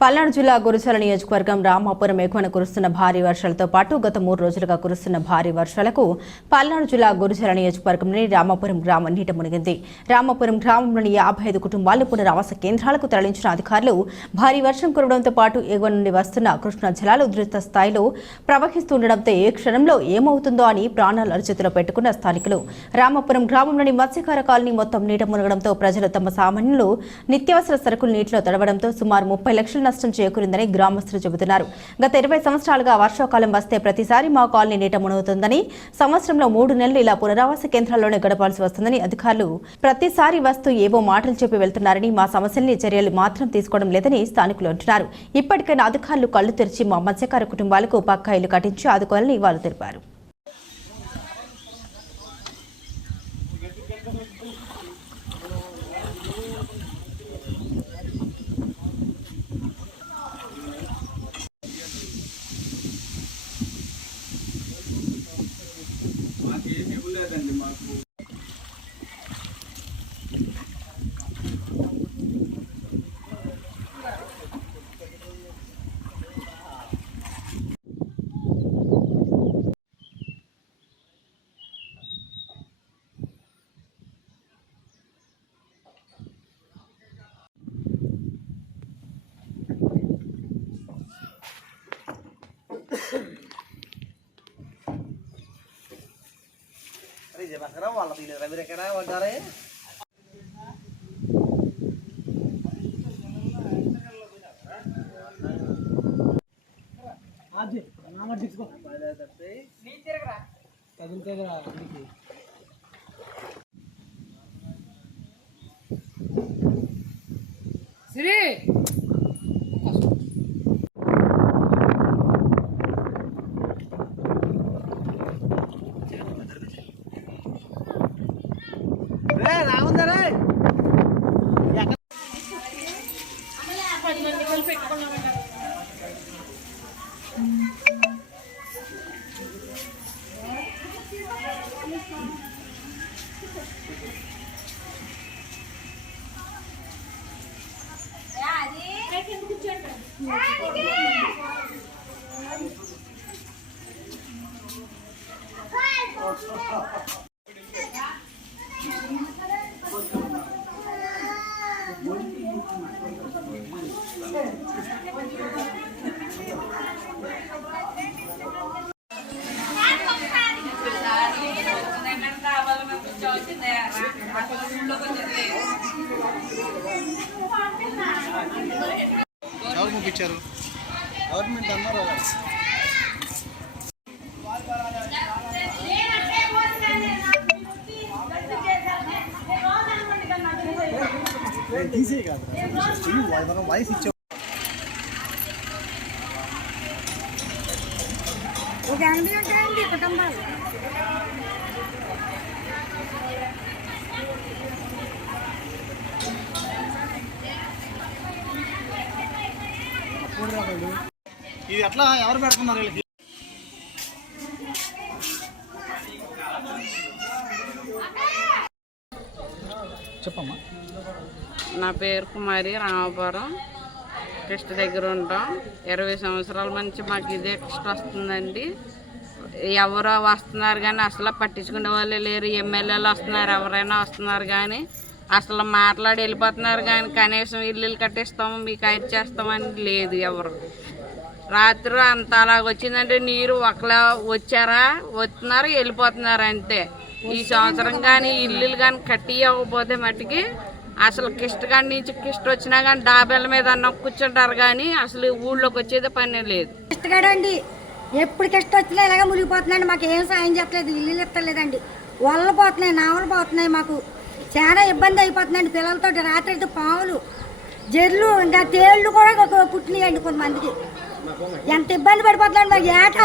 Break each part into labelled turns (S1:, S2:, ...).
S1: పల్నాడు జిల్లా గురుచల నియోజకవర్గం రామాపురం ఎగువన కురుస్తున్న భారీ వర్షాలతో పాటు గత మూడు రోజులుగా కురుస్తున్న భారీ వర్షాలకు పల్నాడు జిల్లా గురుచల నియోజకవర్గంలోని రామాపురం గ్రామం నీట మునిగింది. రామాపురం గ్రామంలోని యాభై ఐదు కుటుంబాలు పునరావాస కేంద్రాలకు తరలించిన అధికారులు భారీ వర్షం కురవడంతో పాటు ఎగువ నుండి వస్తున్న కృష్ణా జలాలు ఉధృత స్థాయిలో ప్రవహిస్తుండడంతో ఏ క్షణంలో ఏమవుతుందో అని ప్రాణాలు అరచేతిలో పెట్టుకున్న స్థానికులు. రామాపురం గ్రామంలోని మత్స్యకార కాలనీ మొత్తం నీట మునగడంతో ప్రజలు తమ సామాన్యులు నిత్యావసర సరుకులు నీటిలో తడవడంతో సుమారు ముప్పై లక్షల నష్టం చేకూరిందని గ్రామస్తులు చెబుతున్నారు. గత ఇరవై సంవత్సరాలుగా వర్షాకాలం వస్తే ప్రతిసారి మా కాలనీ నీట మునుగుతుందని సంవత్సరంలో మూడు నెలలు ఇలా పునరావాస కేంద్రాల్లోనే గడపాల్సి వస్తుందని అధికారులు ప్రతిసారి వస్తూ ఏవో మాటలు చెప్పి వెళ్తున్నారని మా సమస్యల్ని చర్యలు మాత్రం తీసుకోవడం లేదని స్థానికులు అంటున్నారు. ఇప్పటికైనా అధికారులు కళ్ళు తెరిచి మా మత్స్యకార కుటుంబాలకు పక్కా ఇల్లు కట్టించి ఆదుకోవాలని వాళ్ళు తెలిపారు.
S2: ನಿಮ್ಮ అరే చెప్పరా వాళ్ళ తీయలేదు రవి ఎక్కడ పడ్డారే రే Ha ha ha ha!
S3: ఎవరు పంపించారు?
S2: గవర్నమెంట్ అన్నారు తీసే కాదు మనం వాయిస్ ఇచ్చాం.
S4: ఒక ఎనభై ఉంటాయండి కుటుంబాలు.
S3: ఇది ఎట్లా? ఎవరు పెడుతున్నారు వీళ్ళకి? చెప్పమ్మా.
S5: నా పేరు కుమారి రామపురం. కృష్ణ దగ్గర ఉంటాం. ఇరవై సంవత్సరాల నుంచి మాకు ఇదే కష్టం వస్తుందండి. ఎవరో వస్తున్నారు కానీ అసలు పట్టించుకునే వాళ్ళే లేరు. ఎమ్మెల్యేలు వస్తున్నారు ఎవరైనా వస్తున్నారు కానీ అసలు మాట్లాడి వెళ్ళిపోతున్నారు కానీ కనీసం ఇల్లులు కట్టిస్తాము మీకు అది చేస్తామని లేదు ఎవరు. రాత్రి అంత అలాగ వచ్చిందంటే నీరు ఒకలా వచ్చారా? వస్తున్నారు వెళ్ళిపోతున్నారు అంతే. ఈ సంవత్సరం కానీ ఇల్లులు కానీ కట్టి ఇవ్వకపోతే మట్టుకి అసలు కిష్టకాడి నుంచి కిష్ట వచ్చినా కానీ డాబెల మీద అన్న కూర్చుంటారు కానీ అసలు ఊళ్ళోకి వచ్చేది పని లేదు.
S4: కష్టగాడండి ఎప్పుడు కిష్ట వచ్చినా ఇలాగ మునిగిపోతున్నాయండి. మాకు ఏం సాయం చెప్పలేదు ఇల్లు ఇస్తలేదండి వల్ల పోతున్నాయి నావలు పోతున్నాయి మాకు. చాలా ఇబ్బంది అయిపోతుందండి పిల్లలతో. రాత్రి అయితే పావులు జర్లు ఇంకా తేళ్ళు కూడా పుట్టినాయండి కొంతమందికి. ఎంత ఇబ్బంది పడిపోతున్నాడు మాకు ఏట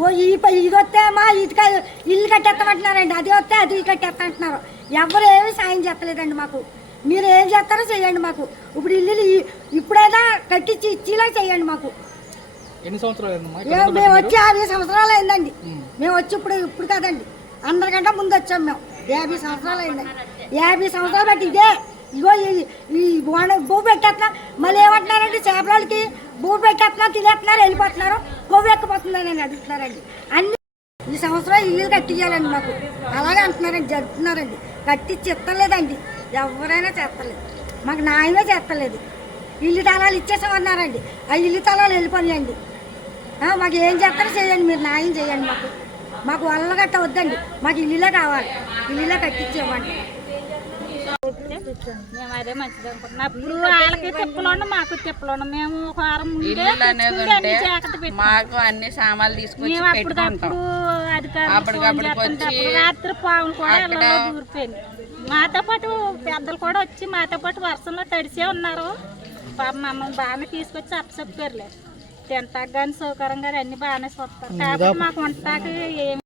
S4: ఓ ఈ ఇది వస్తే మా ఇది ఇల్లు కట్టేస్తామంటున్నారండి అది వస్తే అది కట్టేస్తామంటున్నారు. ఎవరు ఏమీ సాయం చెప్పలేదండి మాకు. మీరు ఏం చేస్తారో చేయండి మాకు. ఇప్పుడు ఇల్లు ఇప్పుడైనా కట్టించి ఇచ్చేలా చేయండి మాకు. మేము వచ్చి యాభై సంవత్సరాలు అయిందండి. మేము వచ్చి ఇప్పుడు ఇప్పుడు కాదండి అందరికంటే ముందు వచ్చాం మేము. యాభై సంవత్సరాలు అయిందండి యాభై సంవత్సరాలు బట్టి ఇదే ఇగో ఈ- ఈ వాన భూ పెట్టేస్తున్నా. మళ్ళీ ఏమంటున్నారండి చేపలకి భూ పెట్టేస్తున్నా తినేస్తున్నారు వెళ్ళిపోతున్నారు. కొవ్వు ఎక్కిపోతుందని అడుగుతున్నారండి. అన్ని ఈ సంవత్సరం ఇల్లు కట్టించాలండి మాకు. అలాగే అంటున్నారండి జరుపుతున్నారండి. కట్టించి ఇస్తలేదండి. ఎవరైనా చేస్తలేదు. మాకు నాయమే చేస్తలేదు. ఇల్లు తలాలు ఇచ్చేసామన్నారండి. ఆ ఇల్లు తలాలు వెళ్ళిపోయాయండి మాకు ఏం చేస్తారో చేయండి మీరు న్యాయం చేయండి మాకు. మాకు వల్ల గట్ట వద్దండి మాకు ఇల్లులే కావాలి. ఇల్లులే కట్టించేవ్వండి
S6: మేము అదే మంచిది అనుకుంటున్నాం అప్పుడు వాళ్ళకి తిప్పలోండి మాకు తిప్పలోండి మేము ఒక వారం ముందే అన్ని జాగ్రత్త
S5: మాకు అన్ని సామాన్లు తీసుకుని
S6: మేము అప్పటికప్పుడు అధికారులు రాత్రి పావులు కూడా
S5: అక్కడ-
S6: దూరిపోయింది మాతో పాటు పెద్దలు కూడా వచ్చి మాతో పాటు వర్షంలో తడిసే ఉన్నారు పాప మమ్మల్ని బాగానే తీసుకొచ్చి అప్పచెప్పారులే తింటాక కానీ సౌకర్యం కానీ అన్ని బాగానే చూస్తారు కాబట్టి మాకు వంటకి ఏమి